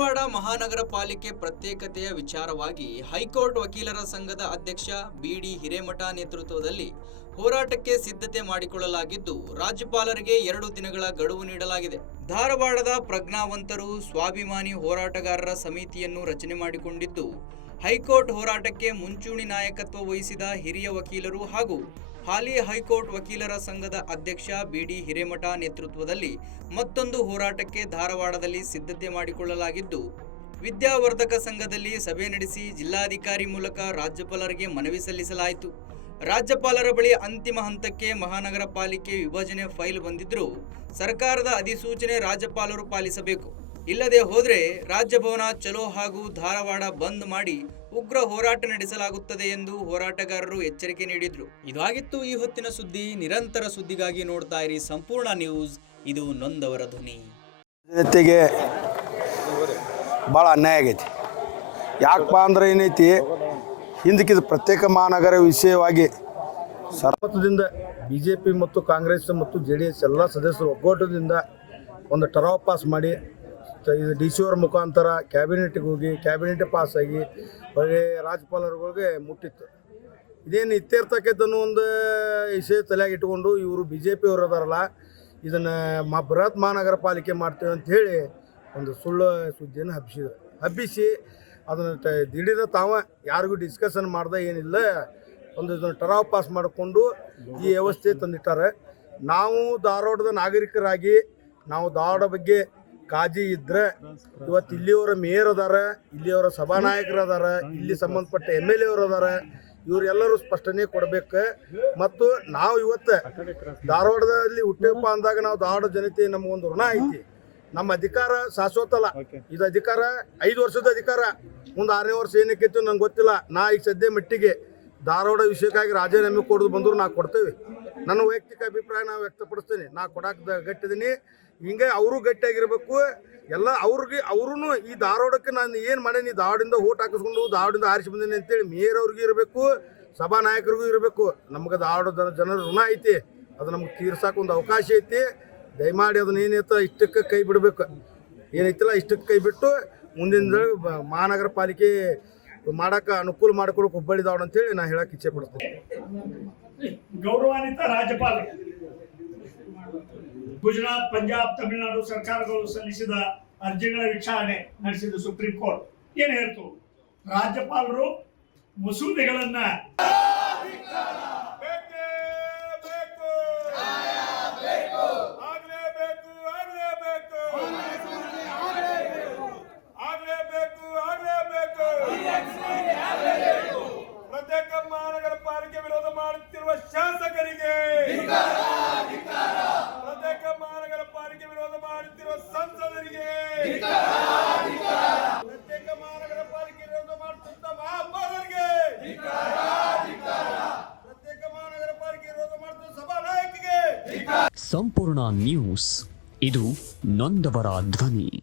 ಧಾರವಾಡ ಮಹಾನಗರ ಪಾಲಿಕೆ ಪ್ರತ್ಯೇಕತೆಯ ವಿಚಾರವಾಗಿ ಹೈಕೋರ್ಟ್ ವಕೀಲರ ಸಂಘದ ಅಧ್ಯಕ್ಷ ಬಿ.ಡಿ. ಹಿರೇಮಠ ನೇತೃತ್ವದಲ್ಲಿ ಹೋರಾಟಕ್ಕೆ ಸಿದ್ಧತೆ ಮಾಡಿಕೊಳ್ಳಲಾಗಿದ್ದು, ರಾಜ್ಯಪಾಲರಿಗೆ 2 ದಿನಗಳ ಗಡುವು ನೀಡಲಾಗಿದೆ. ಧಾರವಾಡದ ಪ್ರಜ್ಞಾವಂತರು ಸ್ವಾಭಿಮಾನಿ ಹೋರಾಟಗಾರರ ಸಮಿತಿಯನ್ನು ರಚನೆ ಮಾಡಿಕೊಂಡಿದ್ದು, ಹೈಕೋರ್ಟ್ ಹೋರಾಟಕ್ಕೆ ಮುಂಚೂಣಿ ನಾಯಕತ್ವ ವಹಿಸಿದ ಹಿರಿಯ ವಕೀಲರು ಹಾಗೂ ಹಾಲಿ ಹೈಕೋರ್ಟ್ ವಕೀಲರ ಸಂಘದ ಅಧ್ಯಕ್ಷ ಬಿ.ಡಿ. ಹಿರೇಮಠ ನೇತೃತ್ವದಲ್ಲಿ ಮತ್ತೊಂದು ಹೋರಾಟಕ್ಕೆ ಧಾರವಾಡದಲ್ಲಿ ಸಿದ್ಧತೆ ಮಾಡಿಕೊಳ್ಳಲಾಗಿದ್ದು, ವಿದ್ಯಾವರ್ಧಕ ಸಂಘದಲ್ಲಿ ಸಭೆ ನಡೆಸಿ ಜಿಲ್ಲಾಧಿಕಾರಿ ಮೂಲಕ ರಾಜ್ಯಪಾಲರಿಗೆ ಮನವಿ ಸಲ್ಲಿಸಲಾಯಿತು. ರಾಜ್ಯಪಾಲರ ಬಳಿ ಅಂತಿಮ ಹಂತಕ್ಕೆ ಮಹಾನಗರ ಪಾಲಿಕೆ ವಿಭಜನೆ ಫೈಲ್ ಬಂದಿದ್ದರೂ ಸರ್ಕಾರದ ಅಧಿಸೂಚನೆ ರಾಜ್ಯಪಾಲರು ಪಾಲಿಸಬೇಕು. ಇಲ್ಲದೆ ಹೋದರೆ ರಾಜಭವನ ಚಲೋ ಹಾಗೂ ಧಾರವಾಡ ಬಂದ್ ಮಾಡಿ ಉಗ್ರ ಹೋರಾಟ ನಡೆಸಲಾಗುತ್ತದೆ ಎಂದು ಹೋರಾಟಗಾರರು ಎಚ್ಚರಿಕೆ ನೀಡಿದ್ರು. ಇದಾಗಿತ್ತು ಈ ಹೊತ್ತಿನ ಸುದ್ದಿ. ನಿರಂತರ ಸುದ್ದಿಗಾಗಿ ನೋಡ್ತಾ ಇರಿ ಸಂಪೂರ್ಣ ನ್ಯೂಸ್. ಇದು ನೊಂದವರ ಧ್ವನಿ. ಜನತೆಗೆ ಭಾಳ ಅನ್ಯಾಯ ಆಗೈತಿ. ಯಾಕಪ್ಪ ಅಂದ್ರೆ ಏನೈತಿ, ಹಿಂದಕ್ಕಿದು ಪ್ರತ್ಯೇಕ ಮಹಾನಗರ ವಿಷಯವಾಗಿ ಸರ್ವತದಿಂದ BJP ಮತ್ತು ಕಾಂಗ್ರೆಸ್ ಮತ್ತು JDS ಎಲ್ಲ ಸದಸ್ಯರು ಒಗ್ಗೂಟದಿಂದ ಒಂದು ಟರಾವ್ ಪಾಸ್ ಮಾಡಿ ಇದು DC ಅವರ ಮುಖಾಂತರ ಕ್ಯಾಬಿನೆಟ್ಗೆ ಹೋಗಿ ಕ್ಯಾಬಿನೆಟ್ ಪಾಸಾಗಿ ಒಳ್ಳೆ ರಾಜ್ಯಪಾಲರುಗಳಿಗೆ ಮುಟ್ಟಿತ್ತು. ಇದೇನು ಇತ್ಯರ್ಥಕೈತೆ ಅನ್ನೋ ಒಂದು ವಿಷಯ ತಲೆಯಾಗಿ ಇಟ್ಕೊಂಡು ಇವರು BJP ಅವರು ಅದಾರಲ್ಲ, ಇದನ್ನು ಬೃಹತ್ ಮಹಾನಗರ ಪಾಲಿಕೆ ಮಾಡ್ತೇವೆ ಅಂಥೇಳಿ ಒಂದು ಸುಳ್ಳು ಸುದ್ದಿಯನ್ನು ಹಬ್ಬಿಸಿ ಅದನ್ನು ದಿಢೀರ ತಾವ ಯಾರಿಗೂ ಡಿಸ್ಕಷನ್ ಮಾಡ್ದೆ ಏನಿಲ್ಲ, ಒಂದು ಇದನ್ನು ಟರಾವ್ ಪಾಸ್ ಮಾಡಿಕೊಂಡು ಈ ವ್ಯವಸ್ಥೆ ತಂದಿಟ್ಟಾರೆ. ನಾವು ಧಾರವಾಡದ ನಾಗರಿಕರಾಗಿ ನಾವು ಧಾರವಾಡ ಬಗ್ಗೆ ಕಾಳಜಿ ಇದ್ದರೆ ಇವತ್ತು ಇಲ್ಲಿಯವರ ಮೇಯರ್ ಅದಾರ, ಇಲ್ಲಿಯವರ ಸಭಾನಾಯಕರು ಅದಾರ, ಇಲ್ಲಿ ಸಂಬಂಧಪಟ್ಟ MLA ಅವರು ಅದಾರ, ಇವರೆಲ್ಲರೂ ಸ್ಪಷ್ಟನೆ ಕೊಡಬೇಕು. ಮತ್ತು ನಾವು ಇವತ್ತು ಧಾರವಾಡದಲ್ಲಿ ಹುಟ್ಟಿಯಪ್ಪ ಅಂದಾಗ ನಾವು ಧಾರವಾಡ ಜನತೆ ನಮಗೊಂದು ಋಣ ಐತಿ. ನಮ್ಮ ಅಧಿಕಾರ ಶಾಶ್ವತ ಅಲ್ಲ, ಇದು ಅಧಿಕಾರ 5 ವರ್ಷದ ಅಧಿಕಾರ, ಮುಂದೆ 6ನೇ ವರ್ಷ ಏನಕ್ಕೈತಿ ನಂಗೆ ಗೊತ್ತಿಲ್ಲ. ನಾ ಈಗ ಸದ್ಯ ಮಟ್ಟಿಗೆ ಧಾರವಾಡ ವಿಷಯಕ್ಕಾಗಿ ರಾಜೀನಾಮೆ ಕೊಡೋದು ಬಂದರೂ ನಾ ಕೊಡ್ತೇವೆ. ನನ್ನ ವೈಯಕ್ತಿಕ ಅಭಿಪ್ರಾಯ ನಾವು ವ್ಯಕ್ತಪಡಿಸ್ತೇನೆ. ನಾ ಕೊಡಕ್ಕೆ ಗಟ್ಟಿದ್ದೀನಿ. ಹಿಂಗೆ ಅವರು ಗಟ್ಟಿಯಾಗಿರ್ಬೇಕು. ಎಲ್ಲ ಅವ್ರೂ ಈ ಧಾರವಾಡಕ್ಕೆ ನಾನು ಏನು ಮಾಡೀನಿ, ಧಾರವಾಡದಿಂದ ಓಟ್ ಹಾಕಿಸ್ಕೊಂಡು ಧಾರವಾಡದಿಂದ ಆರಿಸಿ ಬಂದೀನಿ ಅಂತೇಳಿ ಮೇಯರ್ ಅವ್ರಿಗೂ ಇರಬೇಕು, ಸಭಾನಾಯಕರಿಗೂ ಇರಬೇಕು. ನಮ್ಗೆ ಧಾರವಾಡ ಜನರ ಋಣ ಐತಿ, ಅದು ನಮ್ಗೆ ತೀರ್ಸಕ್ಕೆ ಒಂದು ಅವಕಾಶ ಐತಿ. ದಯಮಾಡಿ ಅದನ್ನ ಏನೈತೆ ಇಷ್ಟಕ್ಕೆ ಕೈ ಬಿಡಬೇಕು. ಏನೈತಿಲ್ಲ ಇಷ್ಟಕ್ಕೆ ಕೈ ಬಿಟ್ಟು ಮುಂದಿನ ಮಹಾನಗರ ಪಾಲಿಕೆ ಮಾಡೋಕ್ಕೆ ಅನುಕೂಲ ಮಾಡಿಕೊಡೋಕೆ ಹುಬ್ಬಳ್ಳಿ ಧಾರವಾಡ ಅಂತೇಳಿ ನಾನು ಹೇಳಕ್ಕೆ ಇಚ್ಛೆ ಪಡ್ತೀನಿ. ಗೌರವಾನ್ವಿತ ರಾಜ್ಯಪಾಲರು, ಗುಜರಾತ್, ಪಂಜಾಬ್, ತಮಿಳುನಾಡು ಸರ್ಕಾರಗಳು ಸಲ್ಲಿಸಿದ ಅರ್ಜಿಗಳ ವಿಚಾರಣೆ ನಡೆಸಿದ ಸುಪ್ರೀಂ ಕೋರ್ಟ್ ಏನು ಹೇಳ್ತು? ರಾಜ್ಯಪಾಲರು ಮಸೂದೆಗಳನ್ನ ಪ್ರತ್ಯೇಕ ಮಹಾನಗರ ಪಾಲಿಕೆ ವಿರೋಧ ಮಾಡುತ್ತಿರುವ ಶಾಸಕರಿಗೆ, ಪ್ರತ್ಯೇಕ ಮಹಾನಗರ ಪಾಲಿಕೆ ವಿರೋಧ ಮಾಡುತ್ತಿರುವ ಸಂಸದರಿಗೆ, ಪ್ರತ್ಯೇಕ ಮಹಾನಗರ ಪಾಲಿಕೆ ವಿರೋಧ ಮಾಡುತ್ತಿದ್ದ ಮಹಾಪೌರರಿಗೆ, ಪ್ರತ್ಯೇಕ ಮಹಾನಗರ ಪಾಲಿಕೆ ವಿರೋಧ ಮಾಡುತ್ತಿದ್ದ ಸಭಾನಾಯಕಿಗೆ. ಸಂಪೂರ್ಣ ನ್ಯೂಸ್, ಇದು ನೊಂದವರ ಧ್ವನಿ.